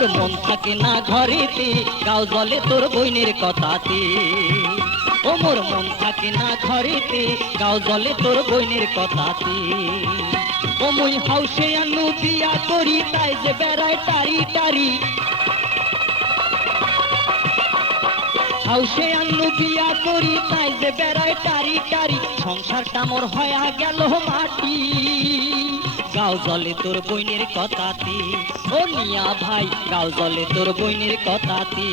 মোর মন থাকে না ঘরেতে, গাও জলে তোর বইনের কথাতে। ও মোর মন থাকে না ঘরেতে, গাও জলে তোর বইনের কথাতে। ও মুই হাউসে আনু বিয়া করি, তাই যে বেড়ায় টারি টারি। হাউসে আনু বিয়া করি, তাই যে বেড়ায় টারি টারি। সংসারটা মোর হয়া গেল মাটি, গাও জলে তোর বইনের কথাতে। ও মিয়া ভাই, গাও জলে তোর বইনের কথাতে।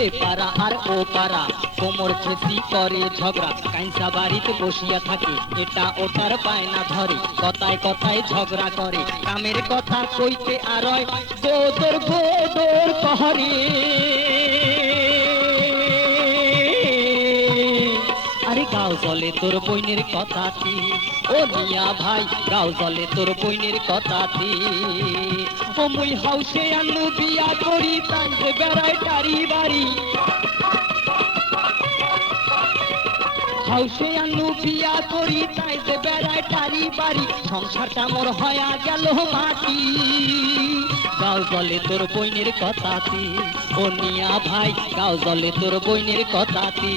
এ পাড়া আর ও পাড়া কোমর খেসি করে ঝগড়া, কাইসা বাড়িতে বসিয়া থাকে, এটা ওটার বায়না ধরে, কথায় কথায় ঝগড়া করে, কামের কথা কইতে আর গোদর গোদর কহরে। আরে গাও জলে তোর বইনের কথাতে। ও মিয়া ভাই, গাও জলে তোর বইনের কথাতে। ও মুই হাউসে আনু বিয়া করি, তাই যে বেড়ায় টারি বাড়ি। হাউসে আনু বিয়া করি, তাই যে বেড়ায় টারি বাড়ি। সংসারটা মোর হয়া গেল মাটি, গাও জলে তোর বইনের কথাতে। ও মিয়া ভাই, গাও জলে তোর বইনের কথাতে।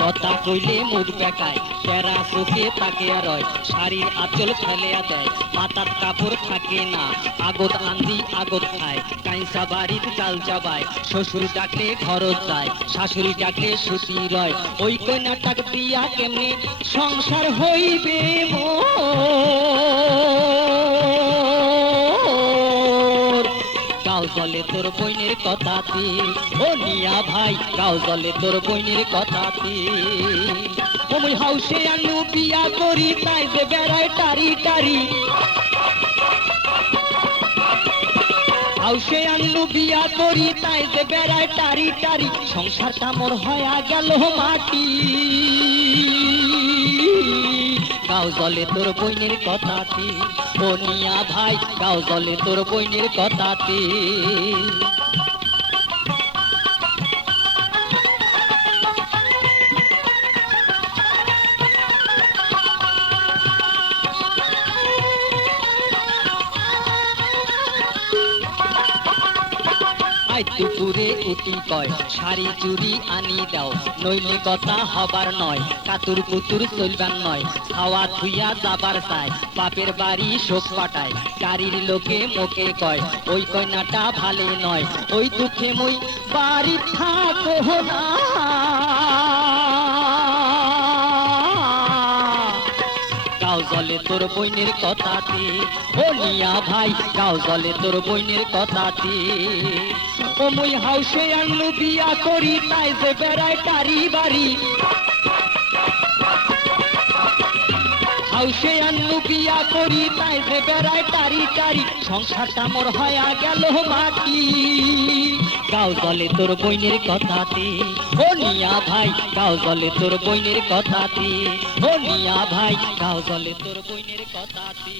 কথা কইলে মুখ বেকায়, টেরা চোখে তাকিয়া রয়, শাড়ির আঁচল ফেলিয়া দেয়, মাথার কাপড় থাকে না, আগত আন্দি আগত খায়, কাইসা বাড়ির চাল চাবায়, শ্বশুর ডাকলে খরচ যায়, শাশুড়ি ডাকলে সুতি রয়। ওই কন্যাটাক দিয়া কেমনে সংসার হইবে মোর, গাও জলে তোর বইনের কথাতে। ও মিয়া ভাই, গাও জলে তোর বইনের কথাতে। ও মুই হাউসে আনু বিয়া করি, তাই যে বেড়ায় টারি টারি। হাউসে আনু বিয়া করি, তাই যে বেড়ায় টারি টারি। সংসারটা মোর হয়া গেল মাটি, গাও জলে তোর বইনের কথাতে। ও মিয়া ভাই, গাও জলে তোর বইনের কথাতে। দুপুরে উটি কয়, শাড়ি চুরি আনি দাও, নইলে কথা হবার নয়, কাতুর কুতুর চলবার নয়, খাওয়া থুইয়া যাবার চায়, বাপের বাড়ি শোক পাঠায়, গাড়ির লোকে মোকে কয়, ওই কন্যাটা ভালে নয়, ওই দুঃখে মই বাড়ি থাকো না। গাও জলে তোর বইনের কথাতে। ও মিয়া ভাই, গাও জলে তোর বইনের কথাতে। ও মুই হাউসে আনু বিয়া করি, তাই যে বেড়ায় টারি বাড়ি। হাউসে আনু বিয়া করি, তাই যে বেড়ায় টারি টারি। সংসারটা মোর হয়া গেল মাটি, গাও জলে তোর বইনের কথাতে। ও মিয়া ভাই, গাও জলে তোর বইনের কথাতে। ও মিয়া ভাই, গাও জলে তোর বইনের কথাতে।